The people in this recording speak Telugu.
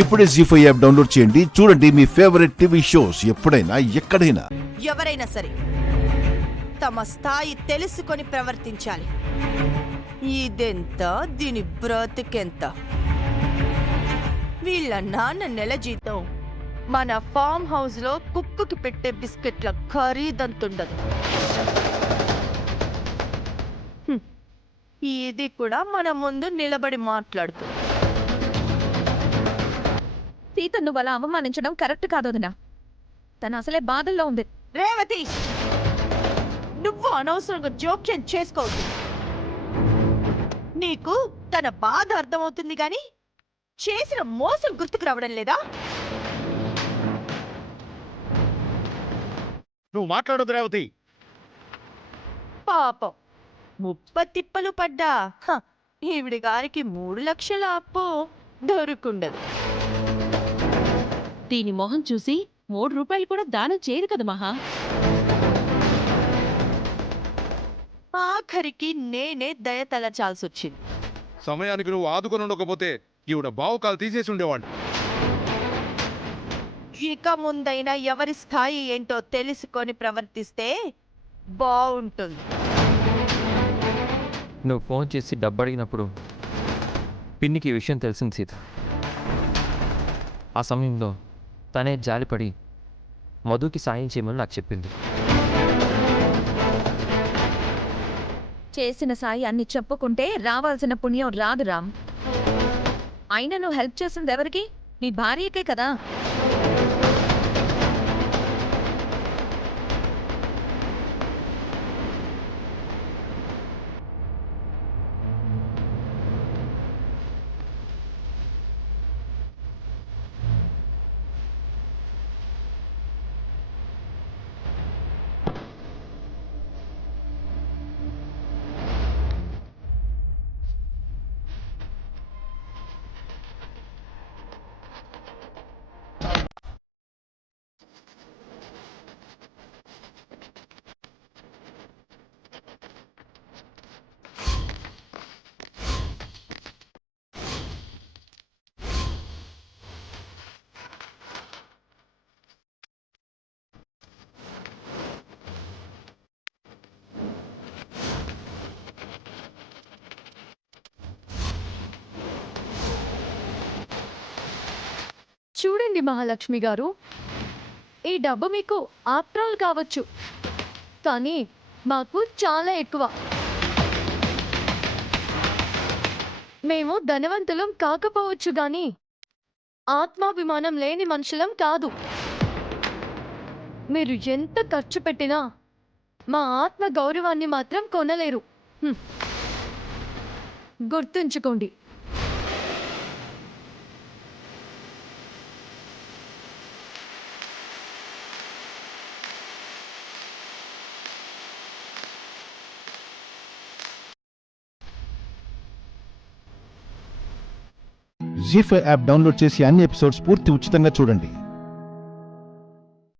ఇప్పుడే జీ5 యాప్ డౌన్లోడ్ చేయండి. చూడండి మీ ఫేవరెట్ టీవీ షోస్ ఎప్పుడైనా ఎక్కడైనా. ఎవరైనా సరే తమ స్థాయి తెలుసుకొని ప్రవర్తించాలి. ఇదెంత, దీని బ్రతుకెంత. వీళ్ళ నాన్న నెల జీతం మన ఫామ్ హౌస్ లో కుక్కుకి పెట్టే బిస్కెట్ల ఖరీదంతుండదు. ఇది కూడా మన ముందు నిలబడి మాట్లాడుతుంది. సీత నువ్వు అలా అవమానించడం కరెక్ట్ కాదు వదినా. తను అసలే బాధల్లో ఉంది. రేవతి, నువ్వు అనవసరంగా జోక్యం చేసుకోవద్దు. నీకు తన బాధ అర్థమవుతుంది గాని చేసిన మోసం గుర్తుకు రావడం లేదా? నువ్వు మాట్లాడదు రేవతి. పాపం ముప్పతిప్పలు పడ్డా ఈవిడి గారికి 3 లక్షల అప్పు దొరుకుండదు. దీని మొహం చూసి 3 రూపాయలు కూడా దానం చేయదు కదా మహా. ఆఖరికి నేనే దయ తలచాల్సి వచ్చింది. సమయానికి నువ్వు ఆదుకొని ఉండకపోతే ఈవిడ బావుకాలు తీసేసి ఉండేవాడిని. ఇక ముందైనా ఎవరి స్థాయి ఏంటో తెలుసుకొని ప్రవర్తిస్తే బాగుంటుంది. నువ్వు ఫోన్ చేసి డబ్బు అడిగినప్పుడు పిన్నికి ఈ విషయం తెలిసింది సీత. ఆ సమయంలో తనే జాలిపడి మధుకి సాయం చేయమని నాకు చెప్పింది. చేసిన సాయి అన్ని చెప్పుకుంటే రావాల్సిన పుణ్యం రాదు రామ్. అయినా నువ్వు హెల్ప్ చేసింది ఎవరికి? నీ భార్యకే కదా. చూడండి మహాలక్ష్మి గారు, ఈ డబ్బు మీకు ఆప్రాలు కావచ్చు, కానీ మాకు చాలా ఎక్కువ. మేము ధనవంతులం కాకపోవచ్చు కానీ ఆత్మాభిమానం లేని మనుషులం కాదు. మీరు ఎంత ఖర్చు పెట్టినా మా ఆత్మ గౌరవాన్ని మాత్రం కొనలేరు. గుర్తుంచుకోండి. జీ5 యాప్ డౌన్లోడ్ చేసి అన్ని ఎపిసోడ్స్ పూర్తి ఉచితంగా చూడండి.